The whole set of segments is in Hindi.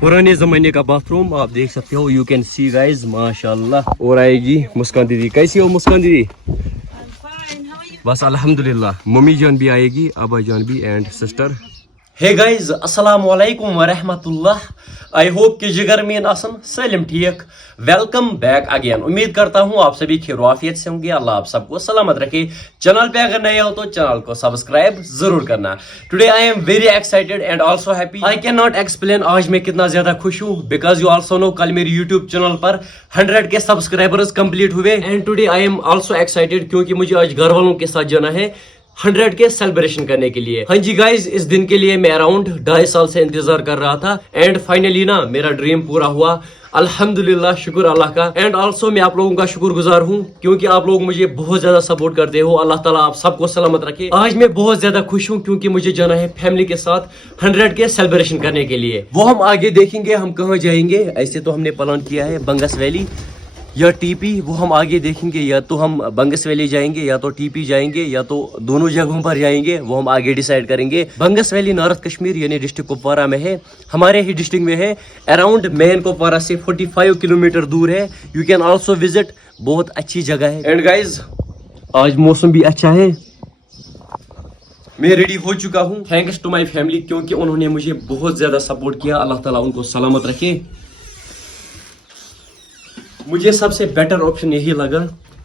पुराने जमाने का बाथरूम आप देख सकते हो। यू कैन सी गाइज माशाल्लाह। और आएगी मुस्कान दीदी। कैसी हो मुस्कान दीदी? बस अल्हम्दुलिल्लाह। मम्मी जान भी आएगी, अबा जान भी एंड सिस्टर। हे गाइज अस्सलाम वालेकुम व रहमतुल्लाह। आई होप कि जिगर में आसन सलिम ठीक। Welcome back again. उम्मीद करता हूँ आप सभी खैरियत से होंगे। अल्लाह आप सबको सलामत रखे। चैनल पे अगर नए हो तो चैनल को सब्सक्राइब जरूर करना। Today I am very excited and also happy. I can not explain आज मैं कितना ज्यादा खुश हूँ, बिकॉज यू आल्सो नो कल मेरे यूट्यूब चैनल पर 100 के सब्सक्राइबर्स कंप्लीट हुए। And today I am also excited क्योंकि मुझे आज घर वालों के साथ जाना है 100 के सेलिब्रेशन करने के लिए। हाँ जी गाइज, इस दिन के लिए मैं अराउंड 2.5 साल से इंतजार कर रहा था एंड फाइनली ना मेरा ड्रीम पूरा हुआ। अल्हम्दुलिल्लाह, शुक्र अल्लाह का। एंड आल्सो मैं आप लोगों का शुक्रगुजार हूँ क्योंकि आप लोग मुझे बहुत ज्यादा सपोर्ट करते हो। अल्लाह ताला आप सबको सलामत रखे। आज मैं बहुत ज्यादा खुश हूँ क्योंकि मुझे जाना है फैमिली के साथ 100 के सेलिब्रेशन करने के लिए। वो हम आगे देखेंगे हम कहाँ जाएंगे। ऐसे तो हमने प्लान किया है बंगस वैली या टीपी, वो हम आगे देखेंगे। या तो हम बंगस वैली जाएंगे या तो टीपी जाएंगे या तो दोनों जगहों पर जाएंगे, वो हम आगे डिसाइड करेंगे। बंगस वैली नॉर्थ कश्मीर यानी डिस्ट्रिक्ट कुपवारा में है, हमारे ही डिस्ट्रिक्ट में है। अराउंड मेन कुपवारा से 45 किलोमीटर दूर है। यू कैन ऑल्सो विजिट, बहुत अच्छी जगह है। एंड गाइज आज मौसम भी अच्छा है। मैं रेडी हो चुका हूँ थैंक्स टू माई फैमिली क्योंकि उन्होंने मुझे बहुत ज्यादा सपोर्ट किया। अल्लाह ताला उनको सलामत रखे। मुझे सबसे बेटर ऑप्शन यही लगा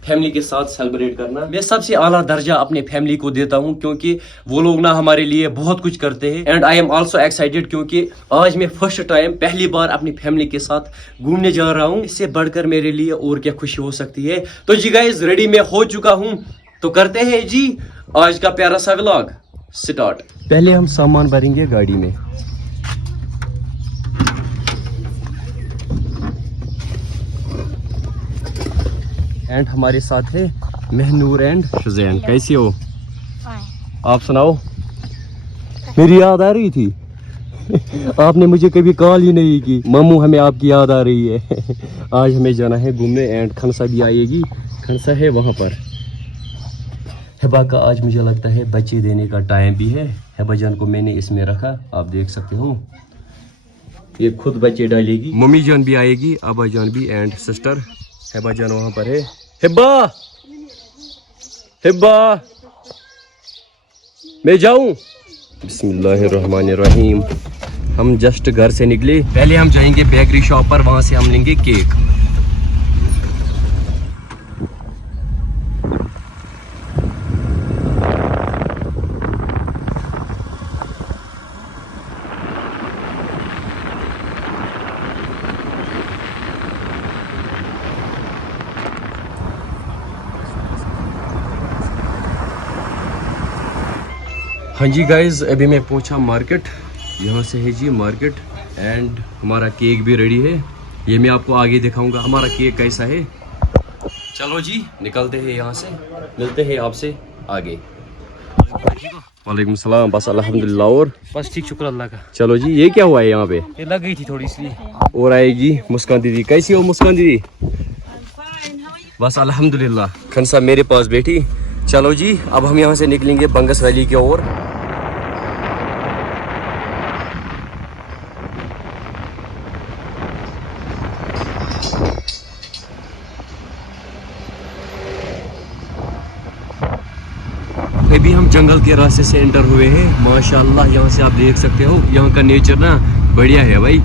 फैमिली के साथ सेलिब्रेट करना। मैं सबसे आला दर्जा अपने फैमिली को देता हूं क्योंकि वो लोग ना हमारे लिए बहुत कुछ करते हैं। And I am also excited क्योंकि आज मैं फर्स्ट टाइम पहली बार अपनी फैमिली के साथ घूमने जा रहा हूं। इससे बढ़कर मेरे लिए और क्या खुशी हो सकती है। तो जी गाइस रेडी मैं हो चुका हूं, तो करते हैं जी आज का प्यारा सा व्लॉग स्टार्ट। पहले हम सामान भरेंगे गाड़ी में। एंड हमारे साथ है महनूर एंड शुजैन। कैसी हो आप सुनाओ? मेरी याद आ रही थी आपने मुझे कभी कॉल ही नहीं की। मम्मू हमें आपकी याद आ रही है आज हमें जाना है घूमने एंड खनसा भी आएगी। खनसा है वहां पर। हिबा का आज मुझे लगता है बच्चे देने का टाइम भी है। हिबा जान को मैंने इसमें रखा, आप देख सकते हो ये खुद बच्चे डालेगी। मम्मी जान भी आएगी, अबा जान भी एंड सिस्टर। हिबा जान वहां पर है। हिब्बा हिब्बा मैं जाऊं? बिस्मिल्लाहिर्रहमानिर्रहीम। हम जस्ट घर से निकले। पहले हम जाएंगे बेकरी शॉप पर, वहां से हम लेंगे केक। हाँ जी गाइज, अभी मैं पहुंचा मार्केट। यहाँ से है जी मार्केट एंड हमारा केक भी रेडी है। ये मैं आपको आगे दिखाऊंगा हमारा केक कैसा है। चलो जी निकलते हैं यहाँ से, मिलते हैं आपसे आगे। वालेकुम सलाम। बस अल्हम्दुलिल्लाह। और बस ठीक, शुक्र अल्लाह का। चलो जी। ये क्या हुआ है यहाँ पे? ये लग गई थी थोड़ी सी। और आएगी मुस्कान दीदी। कैसी हो मुस्कान दीदी? बस अल्हम्दुलिल्लाह। खनसा मेरे पास बैठी। चलो जी अब हम यहाँ से निकलेंगे बंगस वैली की ओर। अभी हम जंगल के रास्ते से एंटर हुए हैं। माशाल्लाह यहाँ से आप देख सकते हो यहाँ का नेचर ना बढ़िया है भाई,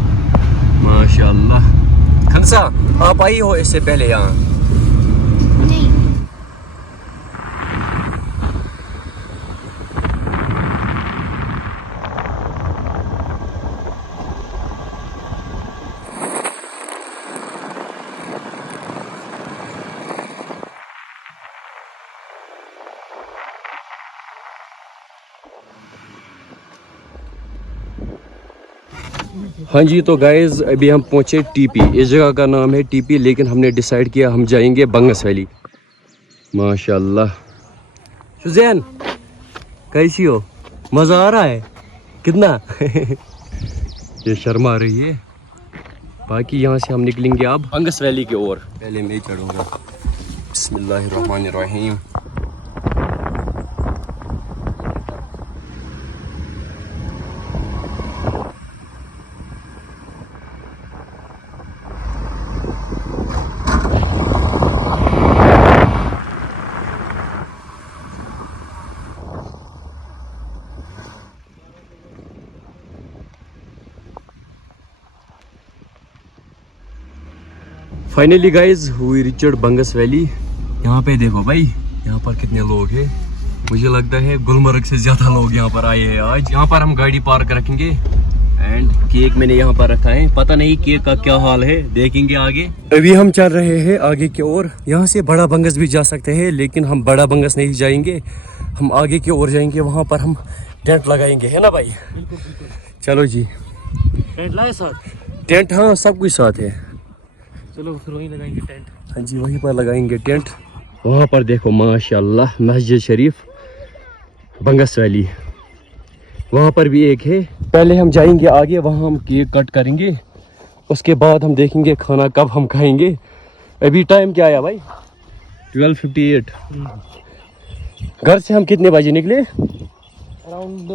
माशाल्लाह। खनसा आप आई हो इससे पहले यहाँ? नहीं। हाँ जी, तो गाइज अभी हम पहुंचे टीपी। इस जगह का नाम है टीपी, लेकिन हमने डिसाइड किया हम जाएंगे बंगस वैली। माशाल्लाह। सुजैन कैसी हो? मज़ा आ रहा है कितना ये शर्मा रही है। बाकी यहाँ से हम निकलेंगे अब बंगस वैली की ओर। पहले मैं चढ़ूँगा। बिस्मिल्लाहिर्रहमानिर्रहीम। Finally guys we reached Bangus valley. यहाँ पे देखो भाई, यहाँ पर कितने लोग हैं। मुझे लगता है गुलमर्ग से ज्यादा लोग यहाँ पर आए हैं आज। यहाँ पर हम गाड़ी पार्क रखेंगे एंड केक मैंने यहाँ पर रखा है। पता नहीं केक का क्या हाल है, देखेंगे आगे। अभी हम चल रहे हैं आगे की ओर। यहाँ से बड़ा बंगस भी जा सकते हैं, लेकिन हम बड़ा बंगस नहीं जाएंगे, हम आगे की ओर जाएंगे। वहाँ पर हम टेंट लगाएंगे, है ना भाई? बिल्कुल बिल्कुल। चलो जी। टेंट लाए सर? टेंट हाँ सब कुछ साथ है। चलो फिर वहीं लगाएंगे टेंट। हाँ जी वहीं पर लगाएंगे टेंट। वहाँ पर देखो माशाल्लाह मस्जिद शरीफ बंगस वैली, वहाँ पर भी एक है। पहले हम जाएंगे आगे, वहाँ हम केक कट करेंगे, उसके बाद हम देखेंगे खाना कब हम खाएंगे। अभी टाइम क्या आया भाई? 12:58। घर से हम कितने बजे निकले? अराउंड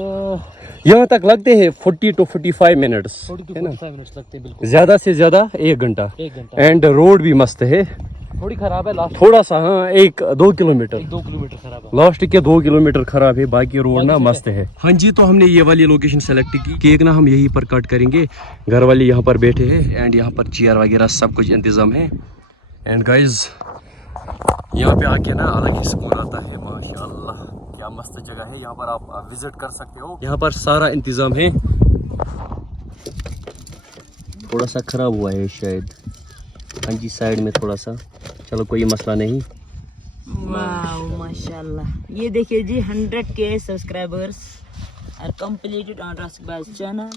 यहाँ तक लगते हैं 40 to 45 मिनट्स, 40 to है ना? 45 मिनट्स लगते हैं बिल्कुल। ज्यादा से ज्यादा 1 घंटा। 1 घंटा। एंड रोड भी मस्त है, थोड़ी खराब है लास्ट, थोड़ा सा हाँ 1-2 किलोमीटर। 1-2 किलोमीटर खराब है। लास्ट के 2 किलोमीटर खराब है, बाकी रोड ना बाकी मस्त है। हाँ जी, तो हमने ये वाली लोकेशन सेलेक्ट की। केक ना हम यहीं पर कट करेंगे। घर वाले यहाँ पर बैठे हैं एंड यहाँ पर चेयर वगैरह सब कुछ इंतजाम है। एंड गाइज यहाँ पे आके ना अलग ही सुकून आता है। माशाल्लाह क्या मस्त जगह है, यहाँ पर आप विजिट कर सकते हो। यहाँ पर सारा इंतजाम है। थोड़ा सा खराब हुआ है शायद, हाँ जी साइड में थोड़ा सा, चलो कोई मसला नहीं। वाओ माशाल्लाह, ये देखिए जी 100K subscribers are completed on Rashid channel.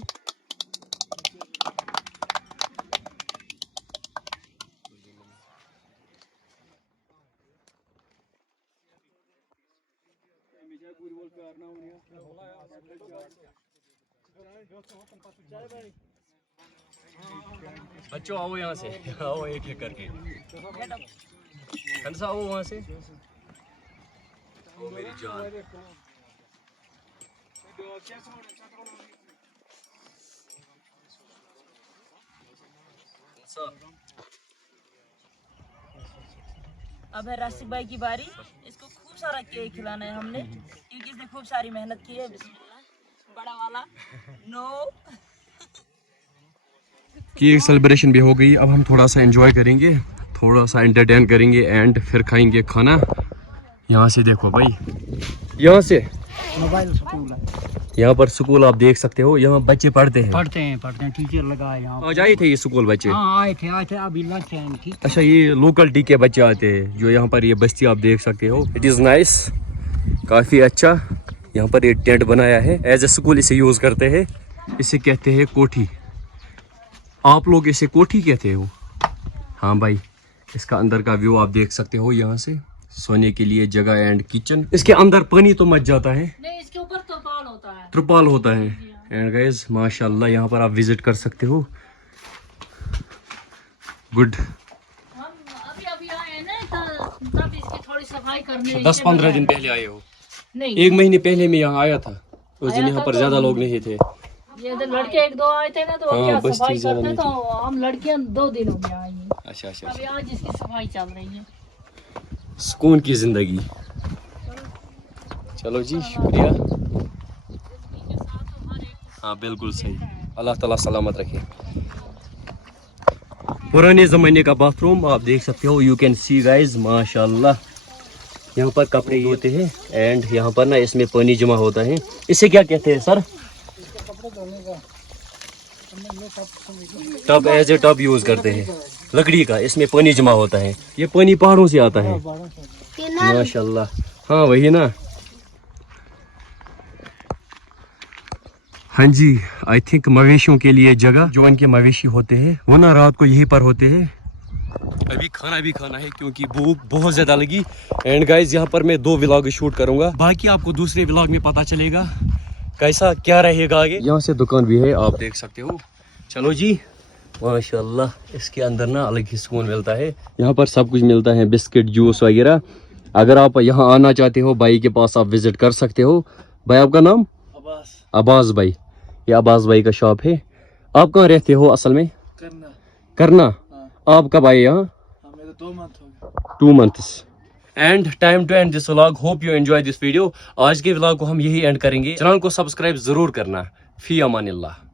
बच्चों आओ यहाँ से, आओ एक एक करके। कंसा आओ वहाँ से। ओ मेरी जान। अब है राशिद भाई की बारी। इसको खूब सारा केक खिलाना है हमने, क्योंकि इसने खूब सारी मेहनत की है। बिस्मिल्लाह, बड़ा वाला नो। केक सेलिब्रेशन भी हो गई। अब हम थोड़ा सा एंजॉय करेंगे, थोड़ा सा एंटरटेन करेंगे एंड फिर खाएंगे खाना। यहाँ से देखो भाई, यहाँ से मोबाइल स्कूल है, यहाँ पर स्कूल आप देख सकते हो। यहाँ बच्चे पढ़ते हैं। पढ़ते हैं टीचर लगा है यहाँ। आज आए थे ये स्कूल बच्चे? हाँ आए थे अभी लंच है इनकी। अच्छा, ये लोकलिटी के बच्चे आते हैं जो यहाँ पर ये बस्ती आप देख सकते हो। इट इज़ नाइस, काफ़ी अच्छा। यहाँ पर ये टेंट बनाया है, एज ए स्कूल इसे यूज़ करते हैं। इसे कहते हैं कोठी, आप लोग इसे कोठी कहते हो? हाँ भाई, इसका अंदर का व्यू आप देख सकते हो। यहाँ से सोने के लिए जगह एंड किचन। इसके अंदर पानी तो मच जाता है, नहीं, इसके ऊपर त्रिपाल होता है। त्रिपाल होता है। एंड गाइस माशाल्लाह यहाँ पर आप विजिट कर सकते हो। गुड। हम अभी आए हैं ना, तब इसकी थोड़ी सफाई करने। 10-15 दिन पहले आए हो? नहीं, 1 महीने पहले मैं यहाँ आया था। उस दिन यहाँ पर ज्यादा लोग नहीं थे। ये तो लड़के 1-2 आए थे ना, तो हाँ, क्या बस्ती सफाई ज्यादा करते नहीं तो हम लड़कियां 2 दिनों में आई हैं। अच्छा अच्छा, अभी आज इसकी सफाई चल रही है। सुकून की जिंदगी। चलो जी, शुक्रिया। हाँ बिल्कुल सही, अल्लाह ताला सलामत रखे। पुराने ज़माने का बाथरूम आप देख सकते हो। यू कैन सी गाइज माशाल्लाह। यहाँ पर कपड़े धोते हैं एंड यहाँ पर ना इसमें पानी जमा होता है। इसे क्या कहते हैं sir? Tub, as a tub use करते हैं लकड़ी का। इसमें पानी जमा होता है। ये पानी पहाड़ों से आता है माशाल्लाह। हाँ वही ना। हाँ जी, आई थिंक मवेशियों के लिए जगह, जो इनके मवेशी होते हैं वो ना रात को यहीं पर होते हैं। अभी खाना भी खाना है क्योंकि भूख बहुत ज्यादा लगी। एंड गाइज यहाँ पर मैं 2 व्लॉग शूट करूंगा, बाकी आपको दूसरे व्लॉग में पता चलेगा कैसा क्या रहेगा आगे। यहाँ से दुकान भी है आप देख सकते हो। चलो जी, माशाल्लाह इसके अंदर ना अलग ही सुकून मिलता है। यहाँ पर सब कुछ मिलता है, बिस्किट, जूस वगैरह। अगर आप यहाँ आना चाहते हो भाई के पास, आप विजिट कर सकते हो। भाई आपका नाम? अब्बास भाई। ये अब्बास भाई का शॉप है। आप कहाँ रहते हो असल में? करना। आप कब आए यहाँ? 2 months। And time to end this vlog. Hope you enjoy this video. आज के व्लॉग को हम यही एंड करेंगे। चैनल को सब्सक्राइब जरूर करना। फी अमानिल्लाह।